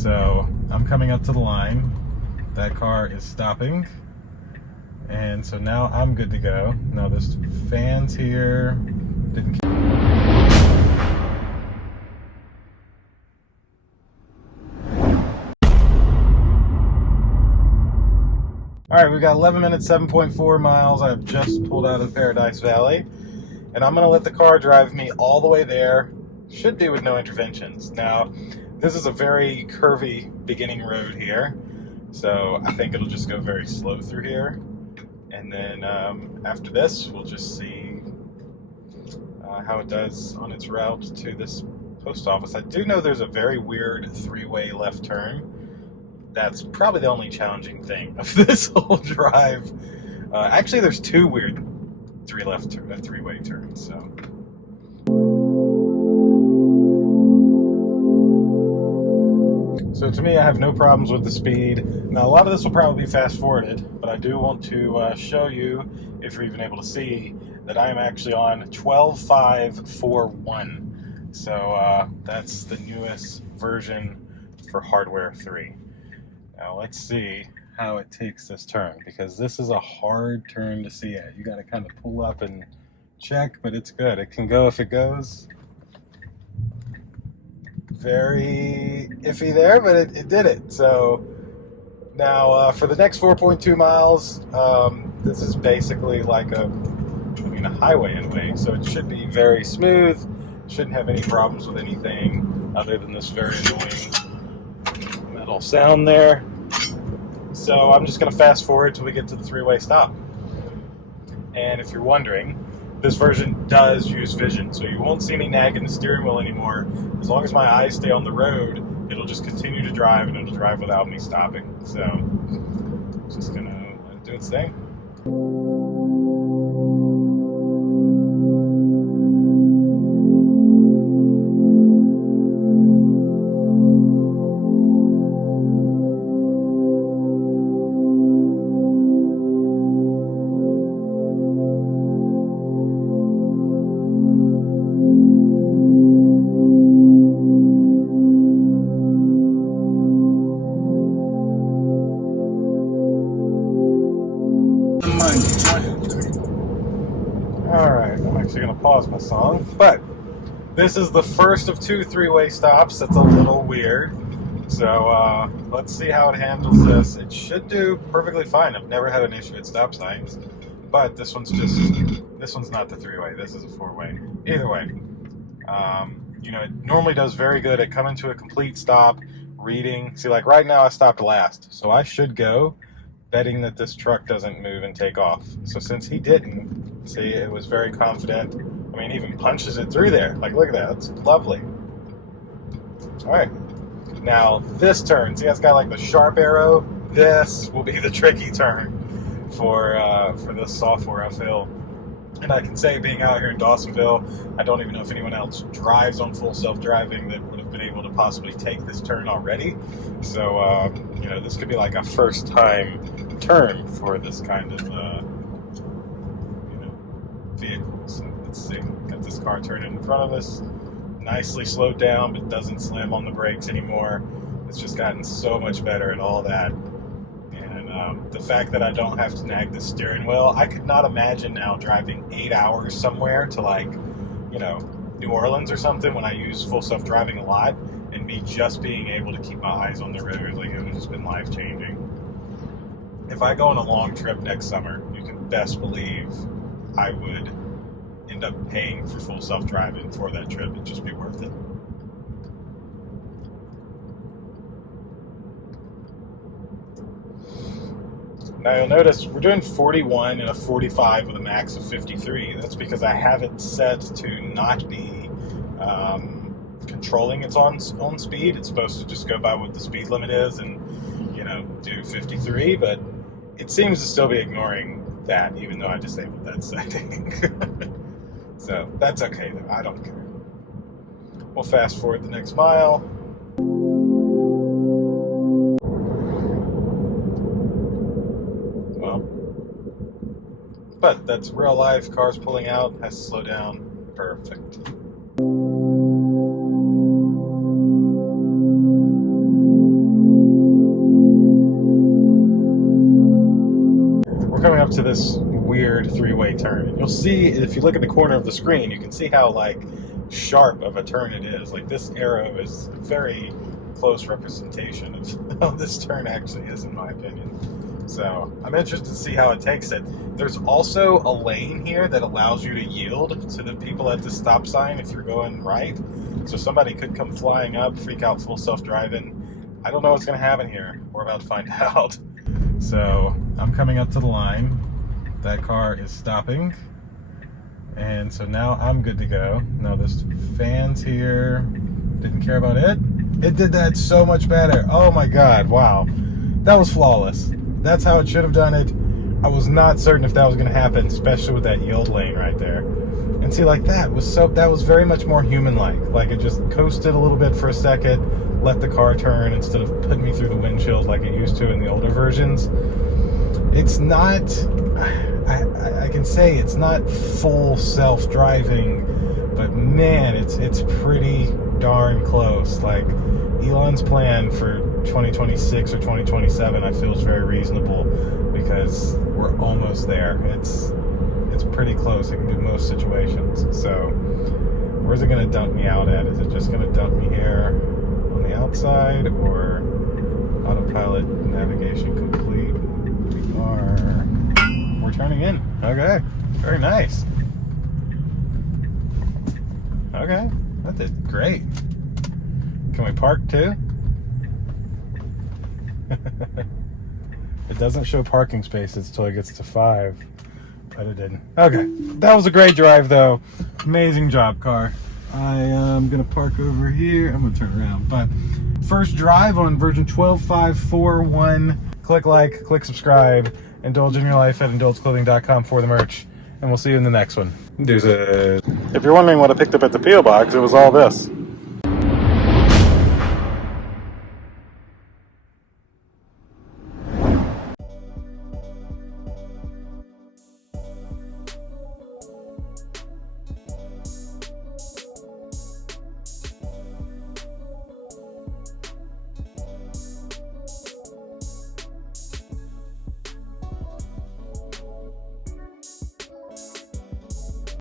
So I'm coming up to the line. That car is stopping. And so now I'm good to go. Now there's fans here. Didn't. All right, we've got 11 minutes, 7.4 miles. I've just pulled out of Paradise Valley, and I'm gonna let the car drive me all the way there. Should do with no interventions. Now, this is a very curvy beginning road here, so I think it'll just go very slow through here. And then after this, we'll just see how it does on its route to this post office. I do know there's a very weird three-way left turn. That's probably the only challenging thing of this whole drive. Actually, there's two weird three-way turns. So to me, I have no problems with the speed. Now, a lot of this will probably be fast-forwarded, but I do want to show you, if you're even able to see, that I am actually on 12.5.4.1. So that's the newest version for Hardware 3. Now let's see how it takes this turn, because this is a hard turn to see at. You got to kind of pull up and check, but it's good. It can go if it goes. Very iffy there, but it did it. So now for the next 4.2 miles, this is basically like a highway in a way. So it should be very smooth. Shouldn't have any problems with anything other than this very annoying metal sound there. So I'm just going to fast forward till we get to the three-way stop. And if you're wondering, this version does use vision, so you won't see me nagging the steering wheel anymore. As long as my eyes stay on the road, it'll just continue to drive, and it'll drive without me stopping. So it's just going to do its thing. Alright, I'm actually going to pause my song, but this is the first of two three-way stops. That's a little weird, so let's see how it handles this. It should do perfectly fine. I've never had an issue at stop signs, but this one's not the three-way. This is a four-way. Either way, it normally does very good at coming to a complete stop, reading. See, like right now I stopped last, so I should go, betting that this truck doesn't move and take off. So since he didn't, see, it was very confident. I mean, even punches it through there. Like, look at that. It's lovely. All right. Now, this turn, see, it's got like the sharp arrow. This will be the tricky turn for this software uphill. And I can say, being out here in Dawsonville, I don't even know if anyone else drives on full self-driving that would have been able to possibly take this turn already. So, this could be like a first-time turn for this kind of, vehicle. So let's see. Got this car turning in front of us. Nicely slowed down, but doesn't slam on the brakes anymore. It's just gotten so much better at all that. And the fact that I don't have to nag the steering wheel, I could not imagine now driving 8 hours somewhere to New Orleans or something when I use full self-driving a lot, and me just being able to keep my eyes on the road. Like, it would have just been life-changing. If I go on a long trip next summer, you can best believe I would end up paying for full self-driving for that trip. It'd just be worth it. Now you'll notice we're doing 41 and a 45 with a max of 53. That's because I have it set to not be controlling its own speed. It's supposed to just go by what the speed limit is and, do 53, but it seems to still be ignoring that, even though I disabled that setting. So that's okay though, I don't care. We'll fast forward the next mile. Well, but that's real life. Cars pulling out, has to slow down. Perfect. we're coming up to this weird three-way turn. And you'll see, if you look at the corner of the screen, you can see how, like, sharp of a turn it is. Like, this arrow is a very close representation of how this turn actually is, in my opinion. So I'm interested to see how it takes it. There's also a lane here that allows you to yield to the people at the stop sign if you're going right. So somebody could come flying up, freak out, full self-driving. I don't know what's going to happen here. We're about to find out. So I'm coming up to the line. That car is stopping. And so now I'm good to go. Now this fan's here. Didn't care about it. It did that so much better. Oh my God, wow. That was flawless. That's how it should have done it. I was not certain if that was going to happen, especially with that yield lane right there. And see, like that was very much more human-like. Like it just coasted a little bit for a second, let the car turn instead of putting me through the windshield like it used to in the older versions. It's not, I can say it's not full self-driving, but man, it's pretty darn close. Like Elon's plan for 2026 or 2027 I feel is very reasonable because we're almost there. It's pretty close. It can do most situations. So where's it going to dump me out at? Is it just going to dump me here on the outside, or autopilot navigation complete? We're turning in. Okay, very nice. Okay, that did great. Can we park too? It doesn't show parking spaces until it gets to 5, but it didn't. Okay, that was a great drive though. Amazing job, car. I am gonna park over here. I'm gonna turn around, but first drive on version 12.5.4.1. Click like, click subscribe, indulge in your life at indulgeclothing.com for the merch, and we'll see you in the next one. Deuces. If you're wondering what I picked up at the P.O. Box, it was all this.